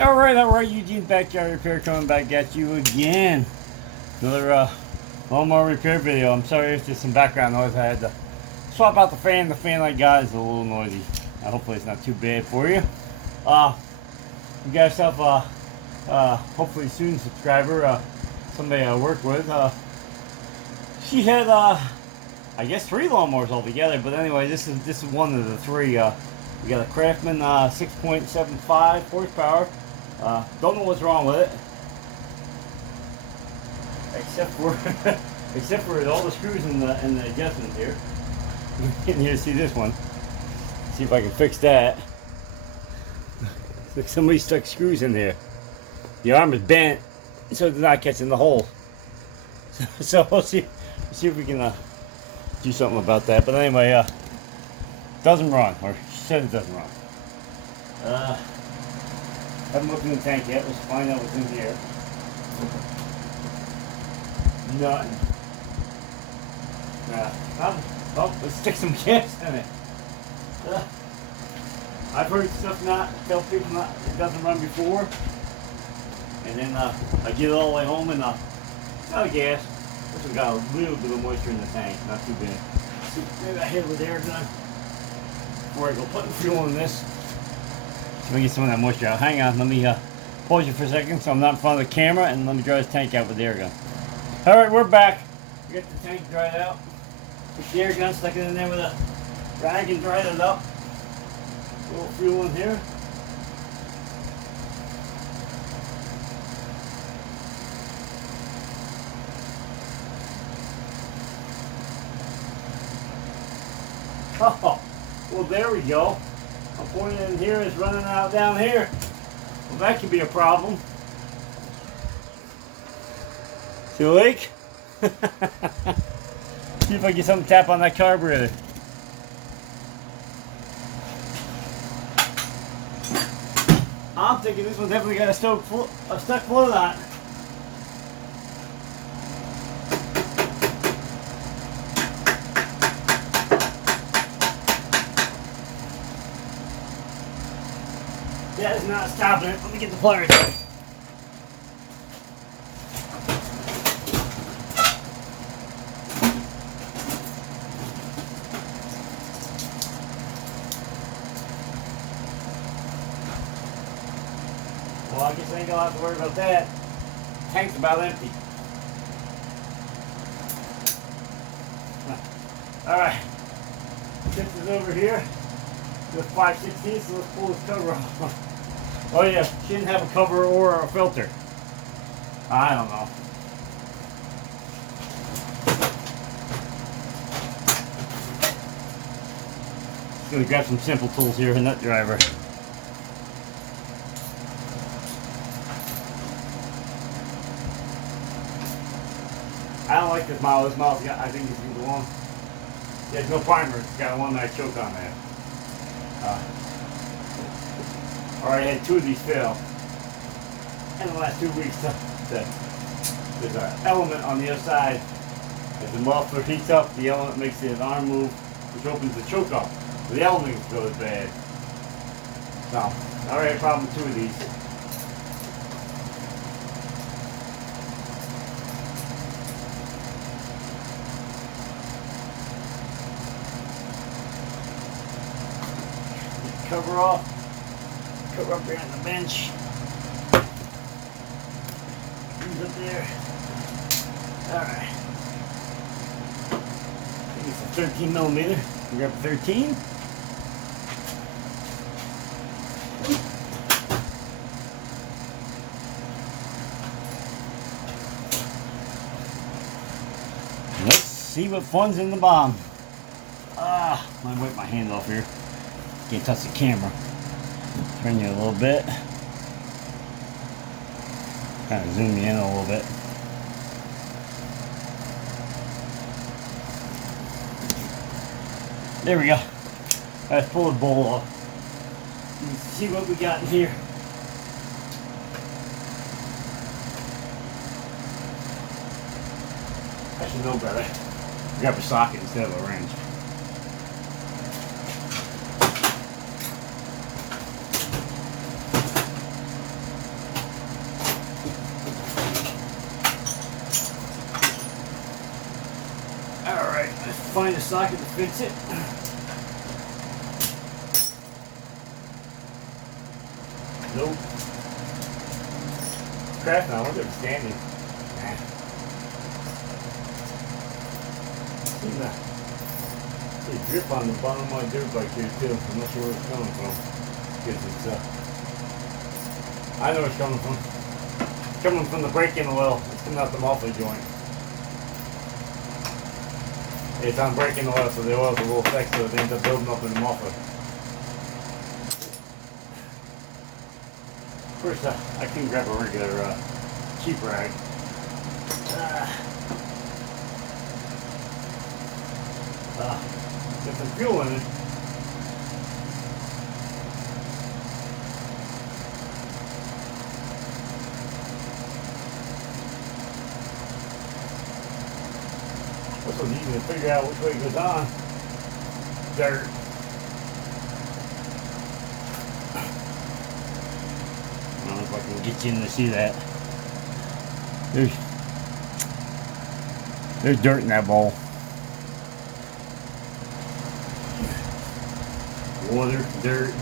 Alright, Eugene's Backyard Repair coming back at you again. Another lawnmower repair video. I'm sorry if there's some background noise. I had to swap out the fan. The fan I got is a little noisy. Hopefully it's not too bad for you. You got yourself hopefully soon subscriber, somebody I work with. She had I guess 3 lawnmowers altogether, but anyway, this is one of the 3. We got a Craftsman 6.75 horsepower. Don't know what's wrong with it, except for all the screws in the adjustment here. Getting here to see this one. See if I can fix that. Looks like somebody stuck screws in there. The arm is bent, so it's not catching the hole. So we'll see if we can do something about that. But anyway, doesn't run, or she said it doesn't run. Haven't looked in the tank yet. Let's find out what's in here. Nothing. Oh, let's stick some gas in it. I've heard stuff tell people it doesn't run before, and then I get it all the way home and it's out of gas. This one got a little bit of moisture in the tank, not too bad. So maybe I hit it with air gun before I go putting fuel in this. Let me get some of that moisture out. Hang on, let me pause you for a second so I'm not in front of the camera, and let me dry this tank out with the air gun. Alright, we're back. We got the tank dried out. Put the air gun, stuck it in there with a rag and dried it up. A little fuel in here. Oh, well there we go. I'm pointing in here, it's running out down here. Well, that could be a problem. See the leak? See if I get something to tap on that carburetor. I'm thinking this one definitely got a stuck float on it. That is not stopping it. Let me get the pliers. Well, I guess I ain't gonna have to worry about that. Tank's about empty. Alright. Shift this over here. The 5/16, so let's pull this cover off. Oh yeah, she didn't have a cover or a filter. I don't know. Just gonna grab some simple tools here, a nut driver. I don't like this model. This model's got, I think this is the one. There's no primer. It's got one that I choke on there. Already had 2 of these fail in the last 2 weeks. There's an element on the other side. As the muffler heats up, the element makes the arm move, which opens the choke up. So the element goes bad. So I already had a problem with 2 of these. Cover off. Cover up here on the bench. He's up there. Alright. I think it's a 13mm. Grab a 13. Let's see what fun's in the bottom. I wipe my hand off here. Can't touch the camera. Turn you a little bit. Kind of zoom you in a little bit. There we go. Let's pull the bowl off. Let's see what we got in here. I should know better. Grab a socket instead of a wrench. find a socket to fix it. Nope. Craftsman, I wonder if it's standing. Nah. See a drip on the bottom of my dirt bike here too. I'm not sure where it's coming from. Because it's I know where it's coming from. It's coming from the braking oil. It's coming out the muffler joint. It's on braking oil, so the oil's a little thick, so it ends up building up in the muffler. Of course, I can grab a regular cheap rag. Get some fuel in it. This one's easy to figure out which way it goes on. Dirt. I don't know if I can get you in to see that. There's dirt in that bowl. Water, dirt.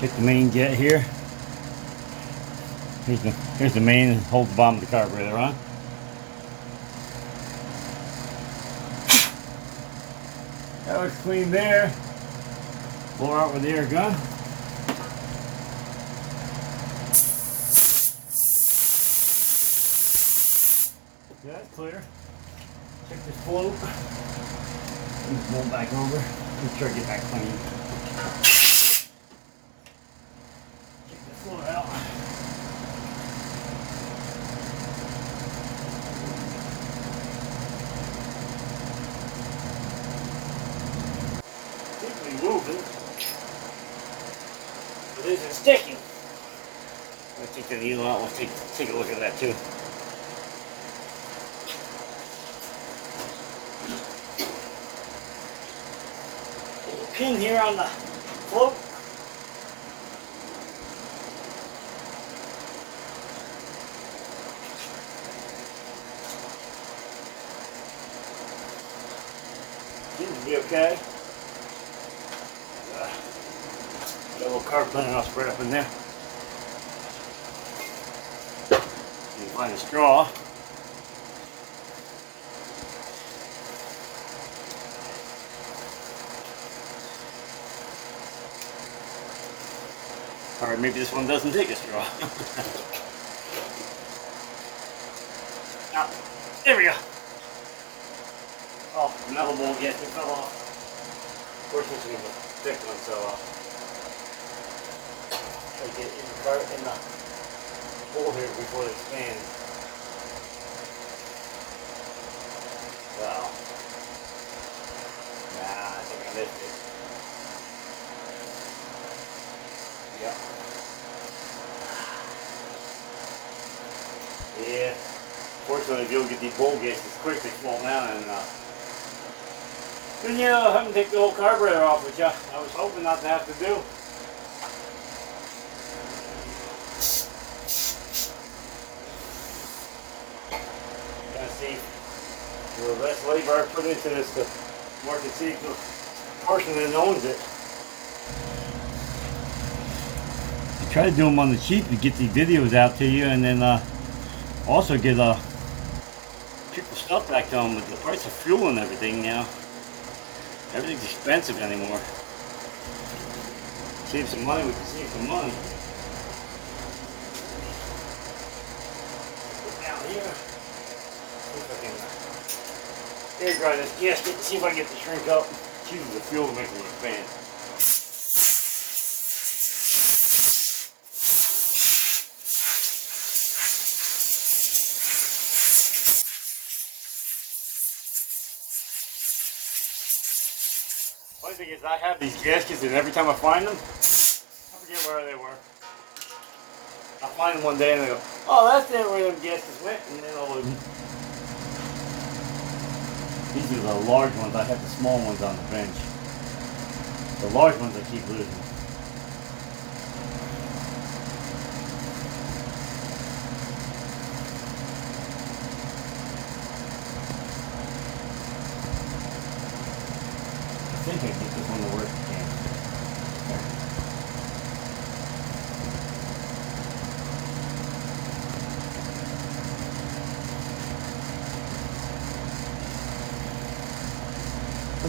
Check the main jet here. Here's the main that holds the bottom of the carburetor on. That looks clean there. Blow out with the air gun. Yeah, that's clear. Check this float. Roll back over. Make sure I get that clean. Check the float out. Seems to be moving. It isn't sticking. I'm gonna take the needle out. We'll take a look at that too. Pin here on the float. Seems to be okay. Got a little carb cleaner I'll spread up in there. You can find a straw. Or maybe this one doesn't take a straw. Now, there we go. Oh, another bowl gasket fell off. Of course, this is a thick one, so try to get in the hole here before they expand. Wow. Nah, I think I missed it. Yep. Yeah. Fortunately, if you don't get these bowl gaskets quick, they fall down, and then having to take the whole carburetor off, which I was hoping not to have to do. Gonna see the less labor I put into this, the more I can see the person that owns it. Try to do them on the cheap to get these videos out to you, and then also get people stuff back to them. With the price of fuel and everything now, everything's expensive anymore. Save some money, we can save some money. Put down here. See if I can air dry this gasket and see if I can get the shrink up. It's using the fuel to make it expand. Funny thing is, I have these gaskets, and every time I find them, I forget where they were. I find them one day, and I go, "Oh, that's there where them gaskets went," and then I'll lose them. These are the large ones. I have the small ones on the bench. The large ones I keep losing.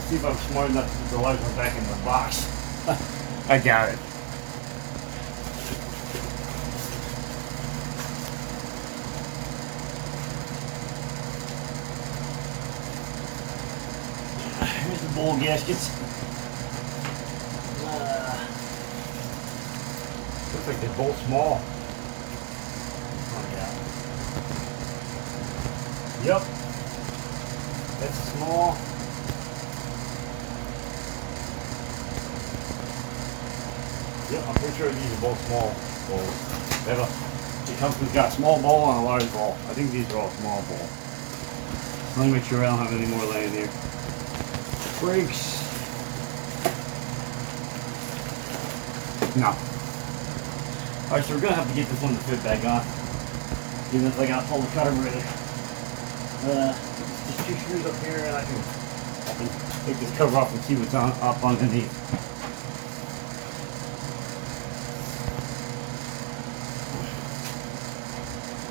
See if I'm smart enough to put the large one back in the box. I doubt it. Here's the bowl gaskets. Looks like they're both small. Oh, yeah. Yep. That's small. Yep, I'm pretty sure these are both small bowls. The company's got a small bowl and a large bowl. I think these are all small bowls. Let me make sure I don't have any more laying here. Brakes. No. Alright, so we're going to have to get this one to fit back on. Even if I got to pull the carburetor. Just 2 screws up here and I can take this cover off and see what's up underneath.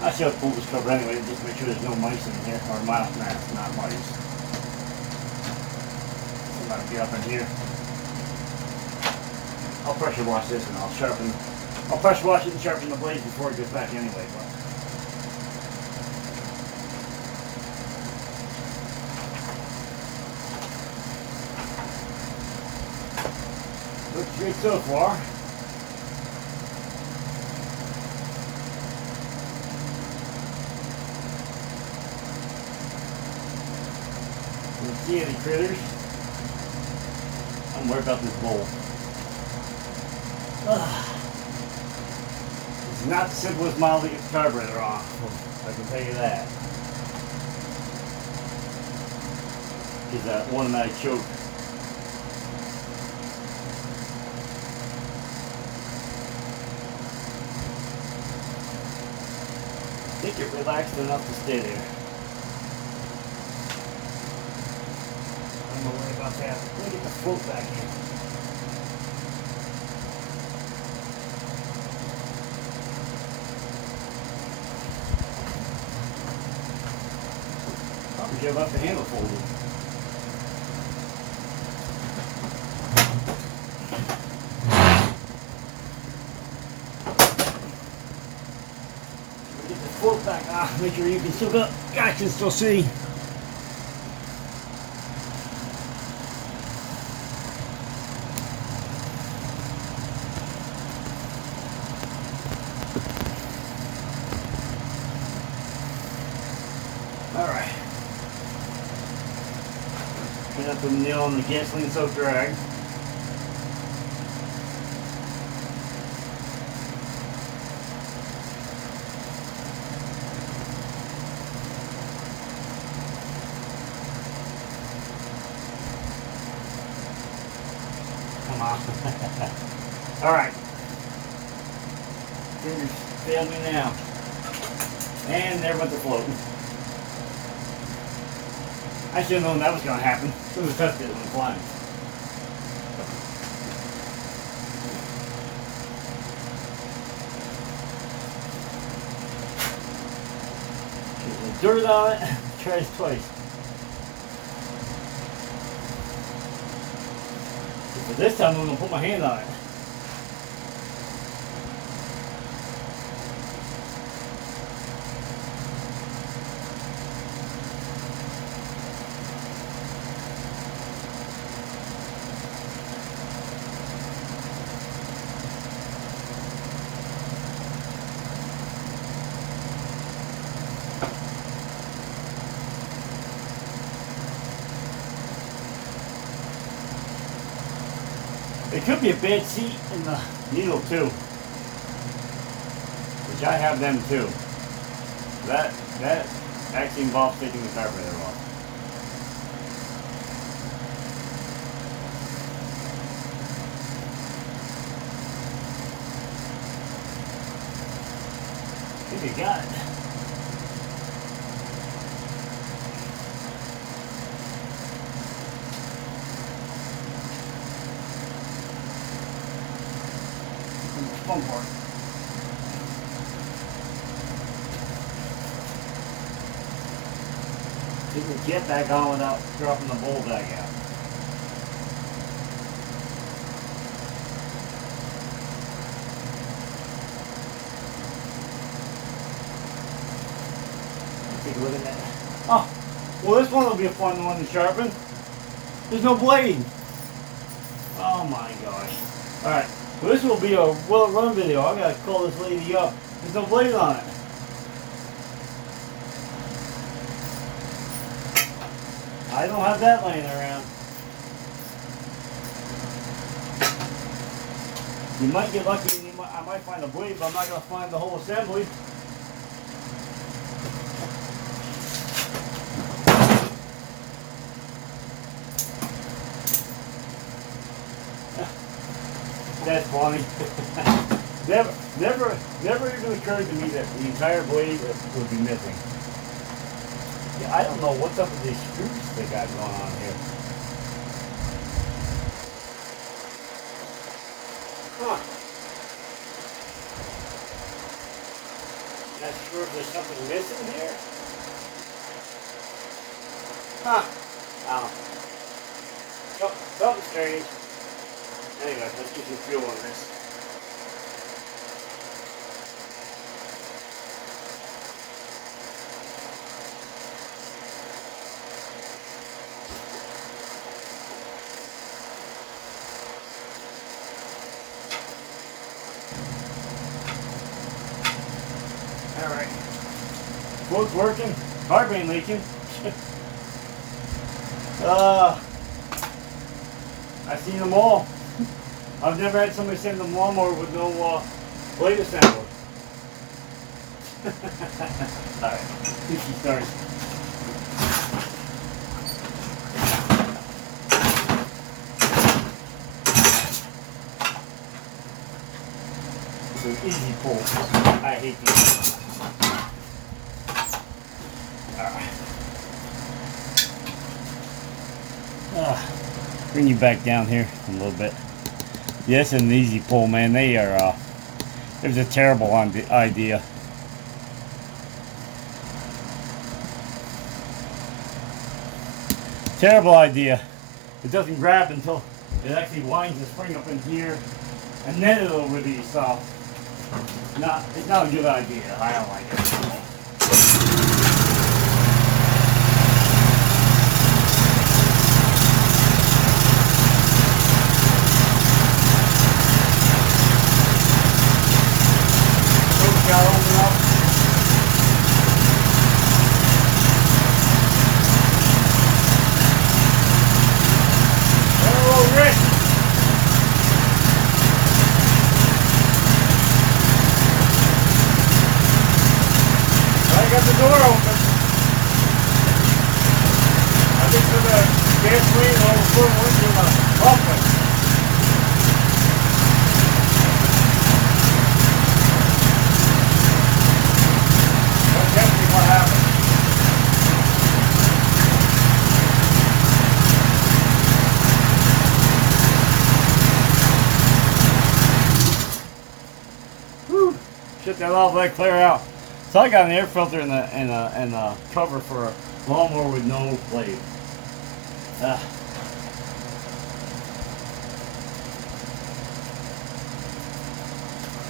I should pull this cover anyway, just make sure there's no mice in here, or mouse, not mice. Somebody be up in here. I'll pressure wash this and I'll pressure wash it and sharpen the blade before it gets back anyway. But looks good so far. Don't see any critters. I'm worried about this bowl. It's not the simplest model to get the carburetor on. I can tell you that. It's that automatic choke. I think it relaxed enough to stay there. I'm gonna worry about that. Let me get the float back in. Probably should have left the handle folded. Get the float back on. Make sure you can still go. I can still see. Alright. Clean up the nail on the gasoline soaked rag. Come on. Alright. Fingers fail me now. And there went the float. I should have known that was going to happen. It was tested when flying. There's dirt on it. Try this twice. But this time I'm going to put my hand on it. It could be a bad seat in the needle too, which I have them too. That actually involves taking the carburetor off. I think you got it. Fun part. You can get back on without dropping the bowl back out. a look at that. Oh, well, this one will be a fun one to sharpen. There's no blade. Oh my gosh. Alright, well, this will be a will it run video. I gotta call this lady up. There's no blade on it. I don't have that laying around. You might get lucky and I might find a blade, but I'm not going to find the whole assembly. That's funny. never even occurred to me that the entire blade would be missing. Yeah, I don't know what's up with these screws they got going on here. Huh. Not sure if there's something missing here. Huh. Something strange. Anyway, let's get some fuel on this. Alright. Boat's working. Carb ain't leaking. I've seen them all. I've never had somebody send them lawnmower with no blade assembler. Alright, see she starts. It's an easy pull. I hate these. Bring you back down here a little bit. Yes, an easy pull, man. They are, it was a terrible idea. Terrible idea. It doesn't grab until it actually winds the spring up in here, and then it'll release. So, it's not a good idea. I don't like it. Got the door open. I think for the gasoline overflow went to the muffler. That's definitely what happened. Whew. Shut that off, let it clear out. So I got an air filter and a cover for a lawnmower with no blade.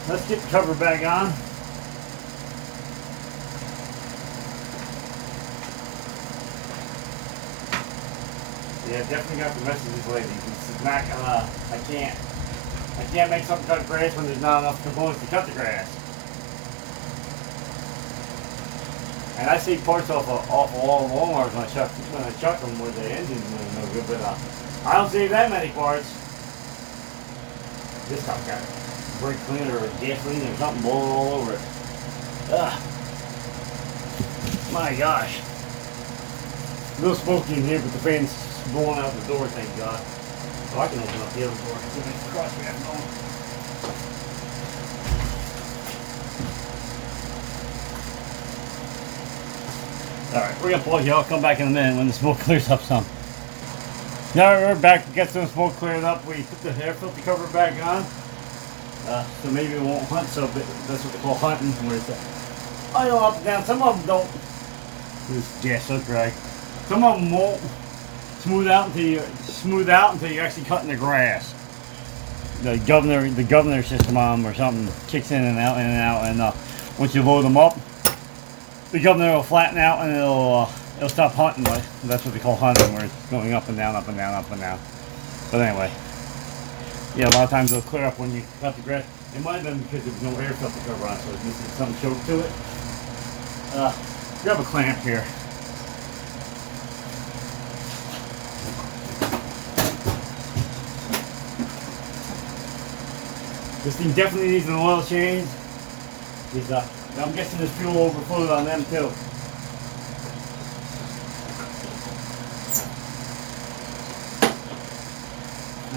Let's get the cover back on. Yeah, definitely got the message this lady. It's not gonna. I can't make something cut grass when there's not enough components to cut the grass. And I see parts off all Walmarts when I chuck them where the engine's no good, but I don't see that many parts. This stuff got brake cleaner or gasoline or something blowing all over it. Ugh. My gosh. A little smoky in here, but the fan's blowing out the door, thank God. So I can open up the other door. See if I can cross that going. Alright, we're going to pause you. I'll come back in a minute when the smoke clears up some. Now we're back. We got some smoke cleared up. We put the air filter cover back on. So maybe it won't hunt so bit. That's what they call hunting. Where it's idle up and down. Some of them don't. This gas look right. Some of them won't smooth out until you actually cutting the grass. The governor system on them or something kicks in and out, and once you load them up, become there, it'll flatten out, and it'll stop hunting. Like, that's what they call hunting, where it's going up and down, up and down, up and down. But anyway, yeah, a lot of times it'll clear up when you cut the grass. It might have been because there was no air filter cover on, so it's missing some choke to it. Grab a clamp here. This thing definitely needs an oil change. I'm guessing this fuel overflowed on them too.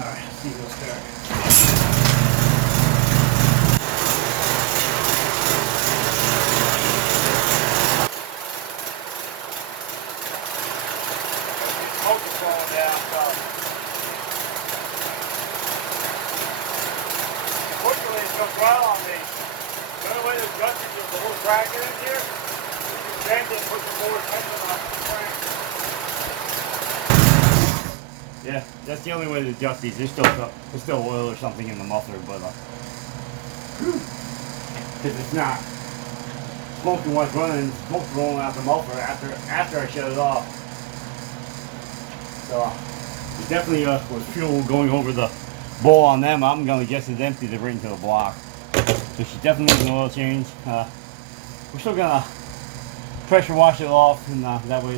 Alright, let's see if it'll start. Smoke is falling down, so. Unfortunately, it's going well on me. The only way to adjust it is the little bracket in here. You can bend it and put some more tension on the crank. Yeah, that's the only way to adjust these. There's still oil or something in the muffler, but because it's not smoking what's running, smoke's rolling out the muffler after I shut it off. So it definitely was fuel going over the bowl on them. I'm gonna guess it's empty. They're right into the block. So she definitely needs an oil change. We're still gonna pressure wash it off, and that way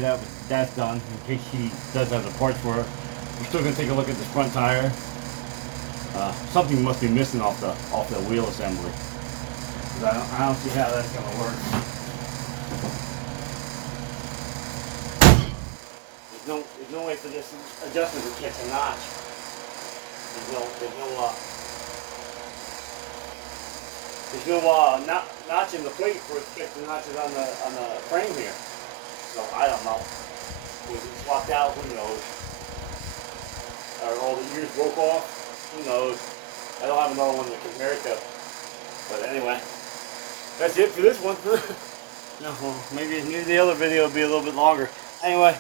that's done. In case she does have the parts for it. We're still gonna take a look at this front tire. Something must be missing off the wheel assembly. I don't see how that's gonna work. There's no way for this adjustment to catch a notch. There's no notch in the plate for it to get the notches on the frame here. So I don't know. Was it swapped out? Who knows? Or all the ears broke off? Who knows? I don't have another one to compare it to. But anyway, that's it for this one. No, well, maybe the other video will be a little bit longer. Anyway,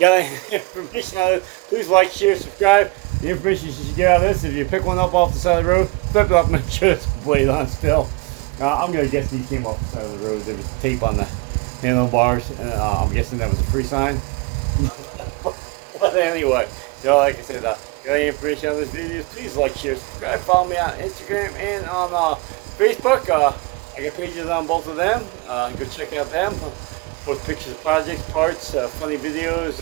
got any information out of it? Please like, share, subscribe. The information you should get out of this: if you pick one up off the side of the road, flip it up, make sure it's blade on still. I'm gonna guess these came off the side of the road. There was tape on the handlebars, and I'm guessing that was a free sign. But anyway, like I said, got any information on this video, please like, share, subscribe, follow me on Instagram and on Facebook. I got pages on both of them. Go check out them. Post pictures of projects, parts, funny videos,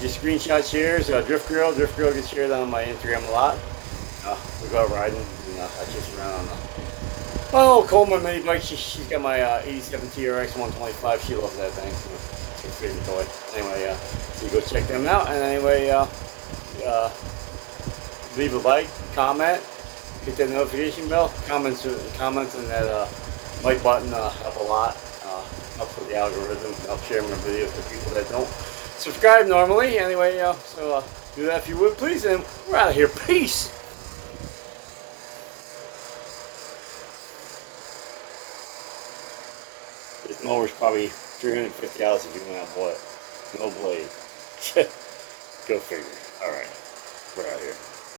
just screenshot shares. Drift Girl gets shared on my Instagram a lot. We go out riding, and I chase around on the Coleman mini bike. She's got my 87 TRX 125. She loves that thing. It's her favorite toy. Anyway, so you go check them out. And anyway, leave a like, comment, hit that notification bell, comments and that like button help a lot. Help for the algorithm, help share my videos with people that don't subscribe normally. Anyway, so do that if you would, please, and we're out of here. Peace. This mower's probably $350 if you went out and bought it. No blade. Go figure. Alright, we're out of here.